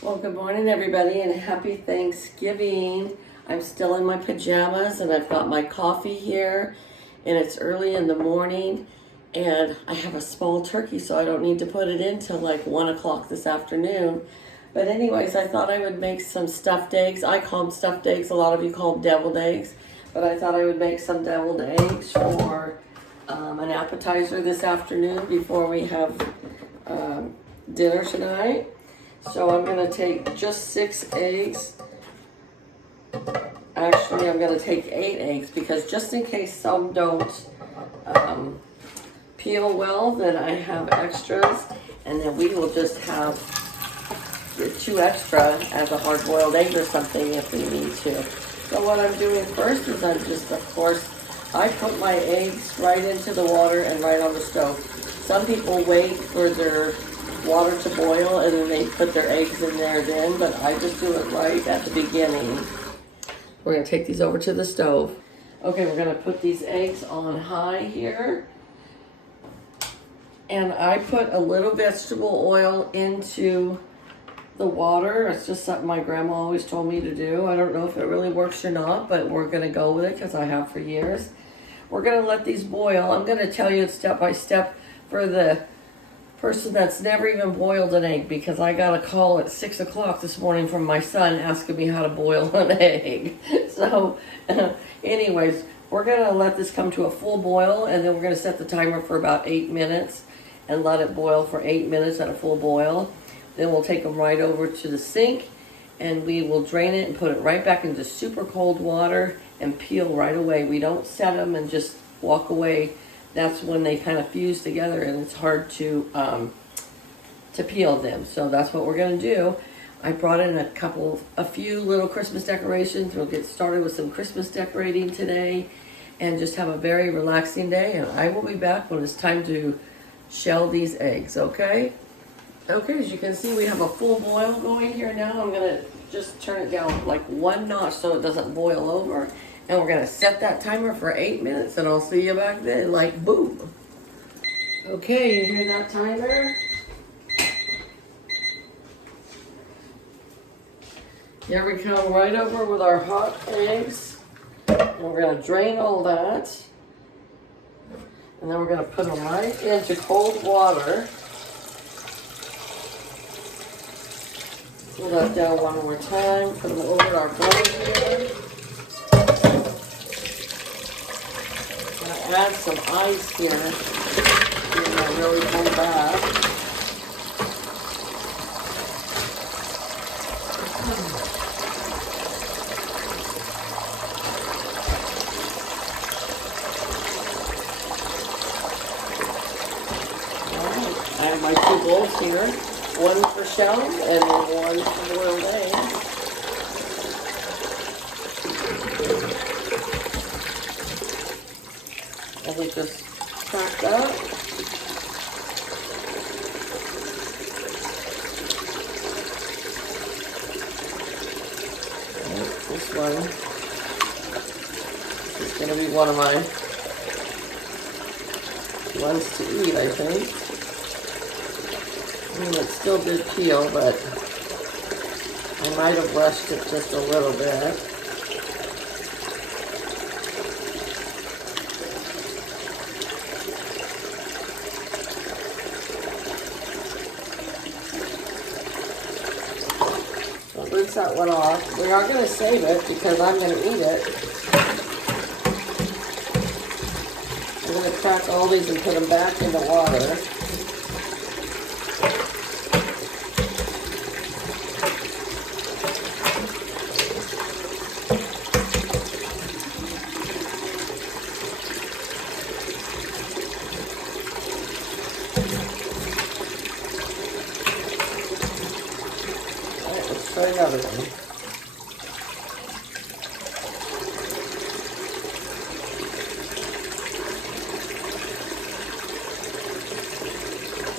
Well, good morning, everybody, and happy Thanksgiving. I'm still in my pajamas, and I've got my coffee here, and it's early in the morning, and I have a small turkey, so I don't need to put it in till like 1 o'clock this afternoon. But anyways, I thought I would make some stuffed eggs. I call them stuffed eggs. A lot of you call them deviled eggs, but I thought I would make some deviled eggs for an appetizer this afternoon before we have dinner tonight. So I'm going to take just 6 eggs. Actually, I'm going to take 8 eggs because just in case some don't peel well, then I have extras. And then we will just have 2 extra as a hard-boiled egg or something if we need to. So what I'm doing first is I'm just, of course, I put my eggs right into the water and right on the stove. Some people wait for their water to boil and then they put their eggs in there then, but I just do it right at the beginning. We're going to take these over to the stove. Okay, we're going to put these eggs on high here. And I put a little vegetable oil into the water. It's just something my grandma always told me to do. I don't know if it really works or not, but we're going to go with it because I have for years. We're going to let these boil. I'm going to tell you step by step for the person that's never even boiled an egg, because I got a call at 6 o'clock this morning from my son asking me how to boil an egg. So anyways, we're going to let this come to a full boil, and then we're going to set the timer for about 8 minutes and let it boil for 8 minutes at a full boil. Then we'll take them right over to the sink and we will drain it and put it right back into super cold water and peel right away. We don't set them and just walk away. That's when they kind of fuse together and it's hard to peel them. So that's what we're going to do. I brought in a few little Christmas decorations. We'll get started with some Christmas decorating today and just have a very relaxing day. And I will be back when it's time to shell these eggs, okay? Okay, as you can see, we have a full boil going here now. I'm going to just turn it down like 1 notch so it doesn't boil over. And we're going to set that timer for 8 minutes, and I'll see you back then, like boom. Okay, you hear that timer? Here we come right over with our hot eggs. And we're going to drain all that. And then we're going to put them right into cold water. Pull that down one more time. Put them over our bowl here. Add some ice here. You're going to really pull back. Alright, I have my 2 bowls here. One for shell and one for boiled eggs. I think just crack that. This one is going to be one of my ones to eat, I think. I mean, it still did peel, but I might have rushed it just a little bit. Rinse that one off. We are going to save it because I'm going to eat it. I'm going to crack all these and put them back in the water. Try the other one.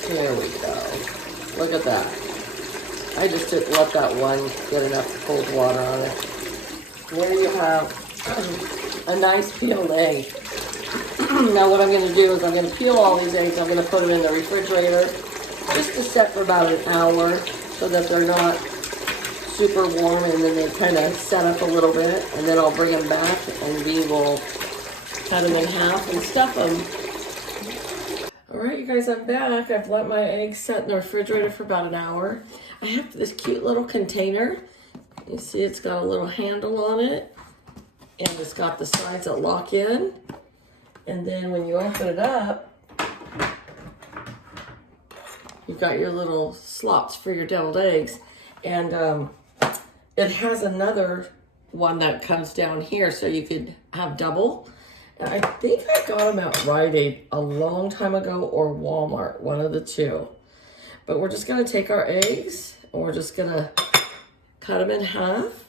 There we go. Look at that. I just didn't let that one get enough cold water on it. There you have a nice peeled egg. Now what I'm going to do is I'm going to peel all these eggs. I'm going to put them in the refrigerator just to set for about an hour so that they're not super warm, and then they kind of set up a little bit, and then I'll bring them back and we will cut them in half and stuff them. All right, you guys, I'm back. I've let my eggs set in the refrigerator for about an hour. I have this cute little container. You see it's got a little handle on it, and it's got the sides that lock in. And then when you open it up, you've got your little slots for your deviled eggs. And it has another one that comes down here so you could have double. And I think I got them at Rite Aid a long time ago, or Walmart, one of the two. But we're just gonna take our eggs and we're just gonna cut them in half,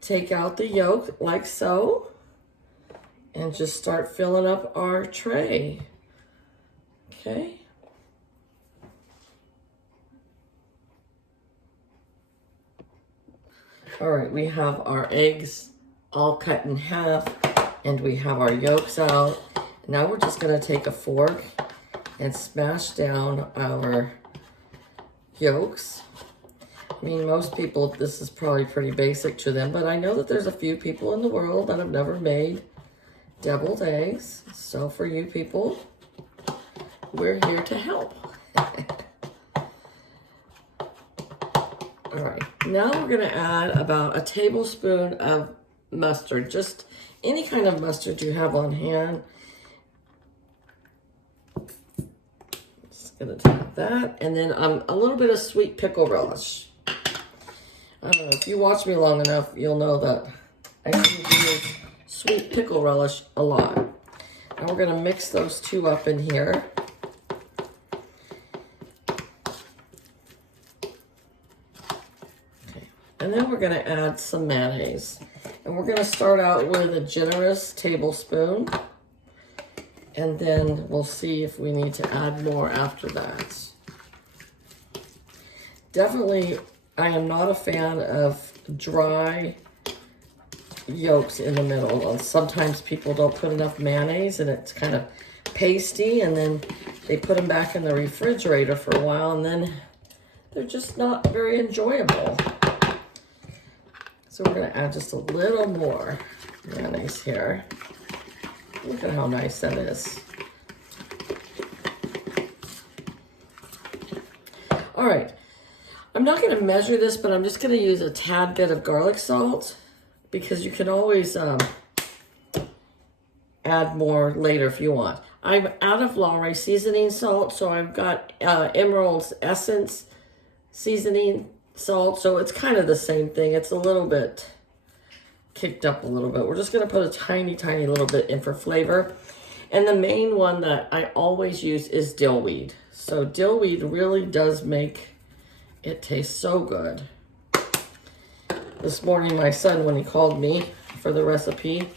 take out the yolk like so, and just start filling up our tray. Okay. All right, we have our eggs all cut in half, and we have our yolks out. Now we're just gonna take a fork and smash down our yolks. I mean, most people, this is probably pretty basic to them, but I know that there's a few people in the world that have never made deviled eggs. So for you people, we're here to help. All right, now we're gonna add about a tablespoon of mustard, just any kind of mustard you have on hand. Just gonna take that, and then a little bit of sweet pickle relish. I don't know, if you watch me long enough, you'll know that I seem to use sweet pickle relish a lot. Now we're gonna mix those two up in here. Okay. And then we're gonna add some mayonnaise. And we're gonna start out with a generous tablespoon. And then we'll see if we need to add more after that. Definitely, I am not a fan of dry yolks in the middle. And sometimes people don't put enough mayonnaise and it's kind of pasty, and then they put them back in the refrigerator for a while, and then they're just not very enjoyable. So we're gonna add just a little more mayonnaise here. Look at how nice that is. All right. I'm not going to measure this, but I'm just going to use a tad bit of garlic salt, because you can always add more later if you want. I'm out of Lawry seasoning salt, so I've got Emerald's Essence seasoning salt, so it's kind of the same thing. It's a little bit kicked up a little bit. We're just going to put a tiny, tiny little bit in for flavor. And the main one that I always use is dill weed. So dill weed really does make it tastes so good. This morning, my son, when he called me for the recipe,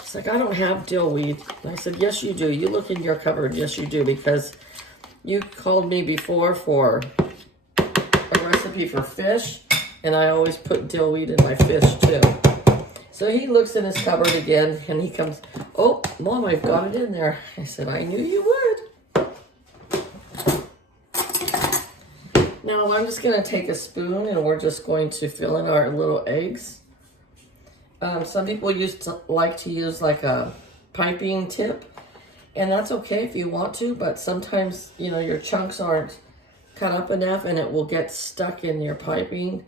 he's like, I don't have dill weed. And I said, yes, you do. You look in your cupboard. Yes, you do, because you called me before for a recipe for fish, and I always put dill weed in my fish too. So he looks in his cupboard again, and he comes, oh, Mom, I've got it in there. I said, I knew you would. Now I'm just going to take a spoon, and we're just going to fill in our little eggs. Some people like to use like a piping tip, and that's okay if you want to, but sometimes, you know, your chunks aren't cut up enough and it will get stuck in your piping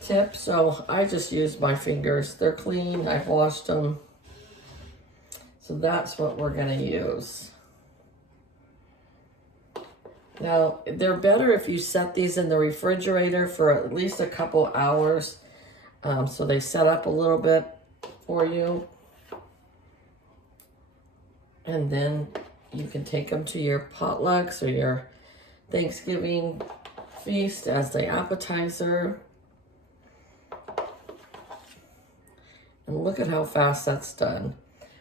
tip. So I just use my fingers. They're clean. I've washed them. So that's what we're going to use. Now, they're better if you set these in the refrigerator for at least a couple hours, so they set up a little bit for you. And then you can take them to your potlucks or your Thanksgiving feast as the appetizer. And look at how fast that's done.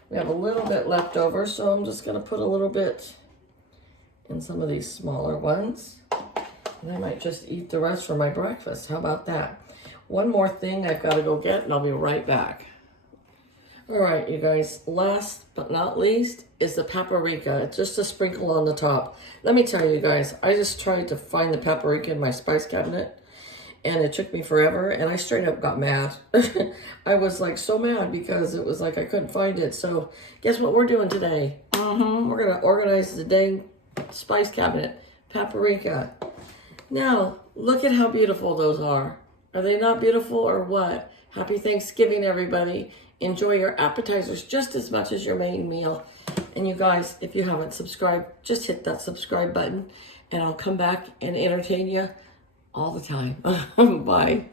We have a little bit left over, so I'm just going to put a little bit in some of these smaller ones. And I might just eat the rest for my breakfast. How about that? One more thing I've got to go get, and I'll be right back. All right, you guys, last but not least is the paprika. It's just a sprinkle on the top. Let me tell you guys, I just tried to find the paprika in my spice cabinet, and it took me forever, and I straight up got mad. I was like so mad because it was like I couldn't find it. So guess what we're doing today? We're gonna organize the dang spice cabinet. Paprika. Now, look at how beautiful those are. Are they not beautiful or what? Happy Thanksgiving, everybody. Enjoy your appetizers just as much as your main meal. And you guys, if you haven't subscribed, just hit that subscribe button and I'll come back and entertain you all the time. Bye.